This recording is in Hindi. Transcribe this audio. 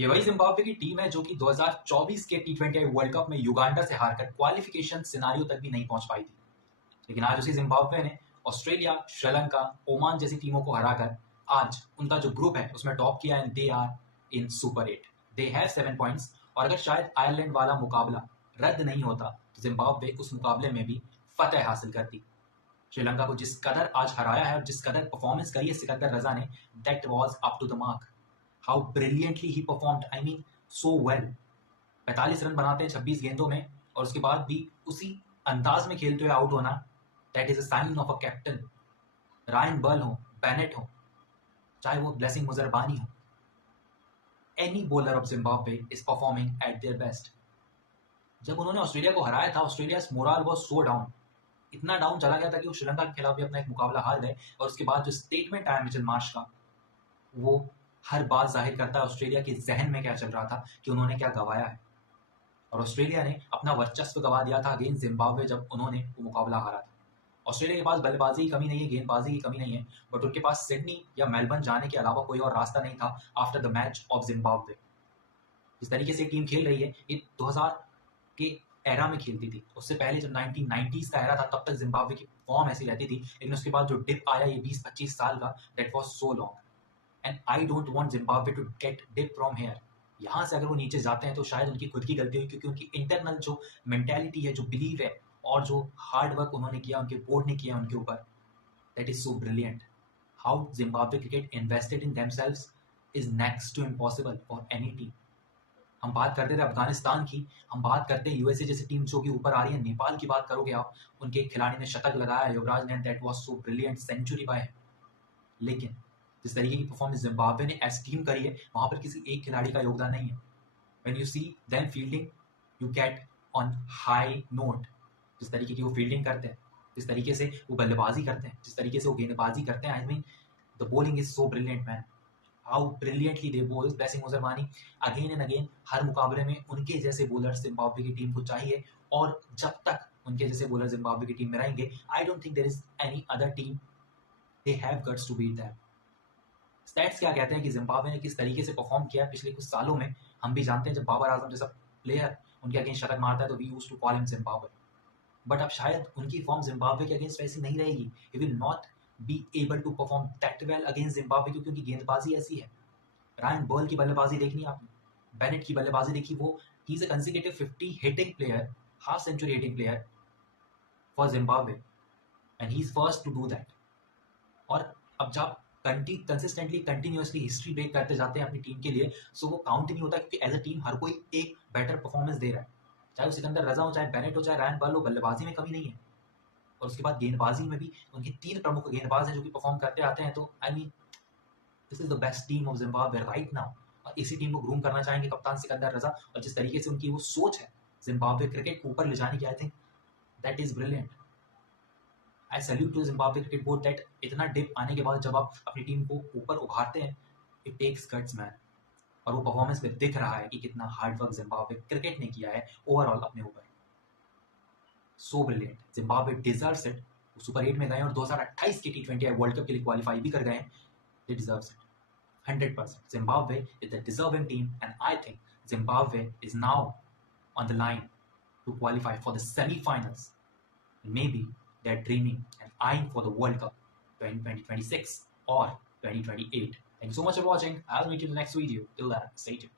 ये वही जिम्बाब्वे की टीम है जो कि 2024 के टी20 वर्ल्ड कप में युगांडा से हारकर क्वालिफिकेशन सिनारियो तक भी नहीं पहुंच पाई थी। लेकिन आज उसी जिम्बाब्वे ने ऑस्ट्रेलिया, श्रीलंका, ओमान जैसी टीमों को हराकर आज उनका जो ग्रुप है उसमें टॉप किया है। They are in super 8। They have 7 points और अगर शायद आयरलैंड वाला मुकाबला रद्द नहीं होता तो जिम्बाब्वे उस मुकाबले में भी फतेह हासिल करती। श्रीलंका को जिस कदर आज हराया है और जिस कदर परफॉर्मेंस करी है सिकंदर रजा ने, that was up to the mark. How brilliantly he performed, I mean so well. 45 run बनाते हैं 26 गेंदों में और उसके बाद भी उसी अंदाज में खेलते हुए आउट होना, that is a sign of a captain. Ryan Burl हो, बेनेट हो, चाहे वो ब्लेसिंग मुजरबानी हो, any bowler of Zimbabwe is performing at their best. जब उन्होंने ऑस्ट्रेलिया को हराया था, Australia morale was so down, इतना डाउन चला गया था कि वो श्रीलंका के खिलाफ भी अपना एक मुकाबला हार गए। और उसके बाद जो स्टेटमेंट आया मिचेल मार्श का, वो हर बात जाहिर करता है ऑस्ट्रेलिया के जहन में क्या चल रहा था, कि उन्होंने क्या गंवाया है। और ऑस्ट्रेलिया ने अपना वर्चस्व गंवा दिया था अगेंस्ट जिम्बाब्वे जब उन्होंने वो मुकाबला हारा था। ऑस्ट्रेलिया के पास बल्लेबाजी की कमी नहीं है, गेंदबाजी की कमी नहीं है, बट उनके पास सिडनी या मेलबर्न जाने के अलावा कोई और रास्ता नहीं था after the match of Zimbabwe. जिस तरीके से टीम खेल रही है, ये 2000 के एरा में खेलती थी। उससे पहले जब 1990s का एरा था तब तक जिम्बाब्वे की फॉर्म ऐसी रहती थी, लेकिन उसके बाद जो डिप आया ये 20-25 साल का, that was so long. And I don't want Zimbabwe to get dip from here. यहाँ से अगर वो नीचे जाते हैं तो शायद उनकी खुद की गलती हुई, क्योंकि उनकी इंटरनल जो मेंटेलिटी है, जो बिलीव है और जो हार्ड वर्क उन्होंने किया, उनके बोर्ड ने किया उनके ऊपर, that is so brilliant. How Zimbabwe cricket invested in themselves is next to impossible for any team. हम बात करते थे अफगानिस्तान की, हम बात करते हैं यूएसए जैसी टीम जो कि ऊपर आ रही है, नेपाल की बात करोगे आप, उनके खिलाड़ी ने शतक लगाया, युवराज ने, that was so brilliant, century by. लेकिन जिस तरीके की परफॉर्मेंस जिम्बाब्वे ने एज टीम करी है, वहां पर किसी एक खिलाड़ी का योगदान नहीं है। When you see them fielding, you get on high note. जिस तरीके की वो फील्डिंग करते हैं, जिस तरीके से वो बल्लेबाजी करते हैं, जिस तरीके से वो गेंदबाजी करते हैं, I mean the bowling is so brilliant man. How brilliantly they bowl Blessing Muzarabani again and again. हर मुकाबले में उनके जैसे बॉलर जिम्बाब्वे की टीम को चाहिए, और जब तक उनके जैसे बॉलर जिम्बाब्वे की टीम में रहेंगे, I don't think there is any other team they have guts to beat them. Stats क्या कहते हैं कि जिम्बाब्वे ने किस तरीके से परफॉर्म किया है पिछले कुछ सालों में, हम भी जानते हैं। जब बाबर आजम जैसा प्लेयर उनके अगेंस्ट शतक मारता है तो we used to call him Zimbabwe. But अब शायद उनकी फॉर्म जिम्बाब्वे के अगेंस्ट वैसी नहीं रहेगी। He will not be able to perform that well against Zimbabwe, क्योंकि उनकी गेंदबाजी ऐसी है। रायन बर्ल की बल्लेबाजी देखनी आपने, बेनेट की बल्लेबाजी देखी, वो he is a consecutive 50 hitting player, half century hitting player for Zimbabwe, and he is first to do that. और अब जब कंसिस्टेंटली कंटिन्यूअसली हिस्ट्री ब्रेक करते जाते हैं अपनी टीम के लिए, सो वो काउंट नहीं होता, क्योंकि एज अ टीम हर कोई एक बेटर परफॉर्मेंस दे रहा है। चाहे वो सिकंदर रजा हो, चाहे बेनेट हो, चाहे रायन बर्ल हो, बल्लेबाजी में कमी नहीं है। और उसके बाद गेंदबाजी में भी उनके 3 प्रमुख गेंदबाज हैं जो कि परफॉर्म करते आते हैं। तो I mean this is the best team of Zimbabwe right now. और इसी टीम को ग्रूम करना चाहेंगे कप्तान सिकंदर रजा, और जिस तरीके से उनकी वो सोच है जिम्बाब्वे क्रिकेट को ऊपर ले जाने की, I think that is brilliant. I salute to Zimbabwe cricket board that इतना डिप आने के बाद जब आप अपनी टीम को ऊपर उभारते हैं, इट टेक्स गट्स मैन। और वो परफॉर्मेंस में दिख रहा है कि कितना हार्ड वर्क जिम्बाब्वे क्रिकेट ने किया है ओवरऑल अपने ऊपर। So brilliant, Zimbabwe deserves it. Super 8 में गए और 2028 के टी20 वर्ल्ड कप के लिए क्वालिफाई भी कर गए हैं। दे deserves it 100%. Zimbabwe is the deserving team, and I think Zimbabwe is now on the line to qualify for the semi-finals. Maybe they're dreaming and eyeing for the World Cup 2026 or 2028. Thank you so much for watching. I'll meet you in the next video. Till then, stay tuned.